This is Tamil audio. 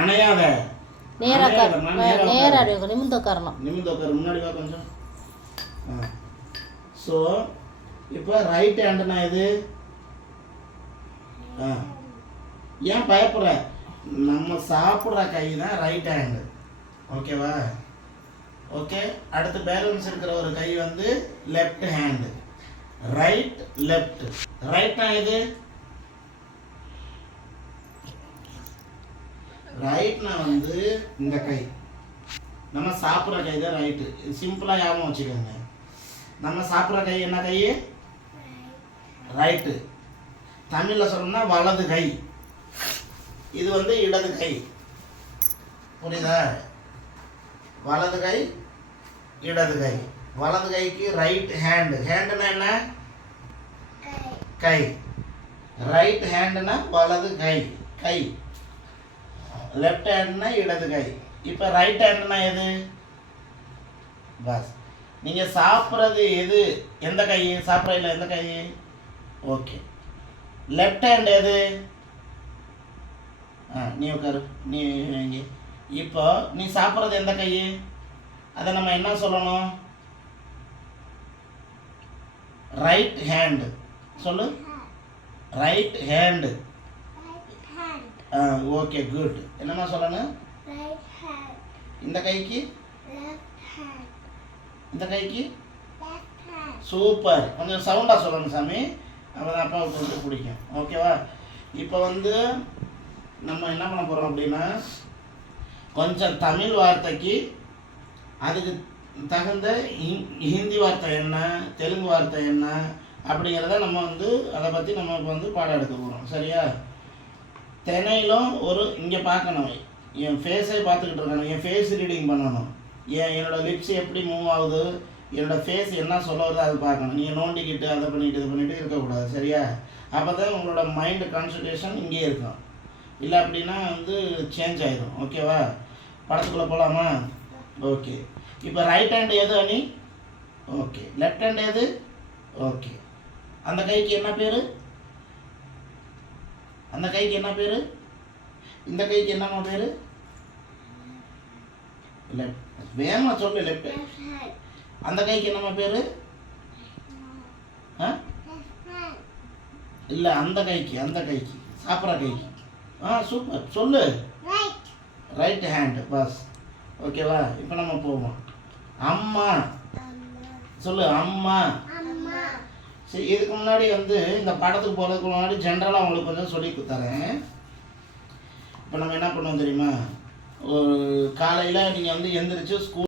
அணையாத. நேரா நிமிந்து உட்காரணும். நிமிந்து உட்காரு. முன்னாடி வா கொஞ்சம். ஸோ இப்போ ரைட் ஹேண்டுனா இது. ஏன் பயப்படுற? நம்ம சாப்பிட்ற கை தான் ரைட் ஹேண்டு. ஓகேவா? ஓகே. அடுத்து பேலன்ஸ் இருக்கிற ஒரு கை வந்து லெஃப்ட் ஹேண்டு. Right left. ரைட்னா இது. ரைட்னா வந்து இந்த கை. நம்ம சாப்பிட்ற கை தான் ரைட்டு. சிம்பிளாக ஞாபகம் வச்சுக்கோங்க. நம்ம சாப்பிட்ற கை என்ன கை? ரைட்டு. தமிழில் சொல்லணும்னா வலது கை. இது வந்து இடது கை. புரியுதா? வலது கை இடது கை. வலது கைக்கு ரைட் ஹேண்டு. ஹேண்டுனா என்ன? கை. ரைட் ஹேண்டுனா வலது கை. கை. லெஃப்ட் ஹேண்டுனா இடது கை. இப்போ ரைட் ஹேண்டுனா எது? பஸ். நீங்கள் சாப்பிட்றது எது? எந்த கை? சாப்பிட்றதுல எந்த கை? ஓகே. லெஃப்ட் ஹேண்ட் எது? நீ உட்காரு. நீ இங்கே. இப்போ நீ சாப்பிட்றது எந்த கை? அதை நம்ம என்ன சொல்லணும்? Right hand. சொல்லு. Right hand. Okay good. என்னம்மா சொல்லணும்? இந்த கைக்கு? இந்த கைக்கு? சூப்பர். கொஞ்சம் சவுண்டாக சொல்லணும் சாமி. அப்போ தான் அப்பாவுக்கு கொஞ்சம் பிடிக்கும். ஓகேவா? இப்போ வந்து நம்ம என்ன பண்ண போகிறோம் அப்படின்னா, கொஞ்சம் தமிழ் வார்த்தைக்கு அதுக்கு தகுந்த ஹிந்தி வார்த்தை என்ன, தெலுங்கு வார்த்தை என்ன அப்படிங்கிறத நம்ம வந்து அதை பற்றி நம்ம இப்போ வந்து பாடம் எடுக்க போகிறோம். சரியா? தினையிலும் ஒரு இங்கே பார்க்கணும். என் ஃபேஸே பார்த்துக்கிட்டு இருக்கணும். என் ஃபேஸ் ரீடிங் பண்ணணும். என்னோடய லிப்ஸ் எப்படி மூவ் ஆகுது, என்னோடய ஃபேஸ் என்ன சொல்ல வருது அது பார்க்கணும். நீங்கள் நோண்டிக்கிட்டு அதை பண்ணிவிட்டு இது பண்ணிவிட்டு இருக்கக்கூடாது. சரியா? அப்போ தான் உங்களோட மைண்டு கான்சன்ட்ரேஷன் இங்கேயே இருக்கும். இல்லை அப்படின்னா வந்து சேஞ்ச் ஆகிடும். ஓகேவா? படத்துக்குள்ளே போகலாமா? ஓகே. இப்போ ரைட் ஹேண்டு எது அணி? ஓகே. லெஃப்ட் ஹேண்ட் எது? ஓகே. அந்த கைக்கு என்ன பேர்? அந்த கைக்கு என்ன பேர்? இந்த கைக்கு என்னம்மா பேர்? லெஃப்ட். வேகமாக சொல்லு. லெஃப்ட். அந்த கைக்கு என்னம்மா பேர்? இல்லை அந்த கைக்கு. அந்த கைக்கு சாப்பிட்ற கைக்கு. சூப்பர். சொல்லு. Right hand. பஸ். ஓகேவா? இப்போ நம்ம போவோம். அம்மா. சொல்லு. அம்மா. சரி, இதுக்கு முன்னாடி வந்து இந்த படத்துக்கு போகிறதுக்கு முன்னாடி ஜென்ரலாக உங்களுக்கு கொஞ்சம் சொல்லி தரேன். இப்போ நம்ம என்ன பண்ணுவோம் தெரியுமா? காலையில் நீங்கள் வந்து எந்திரிச்சு ஸ்கூல்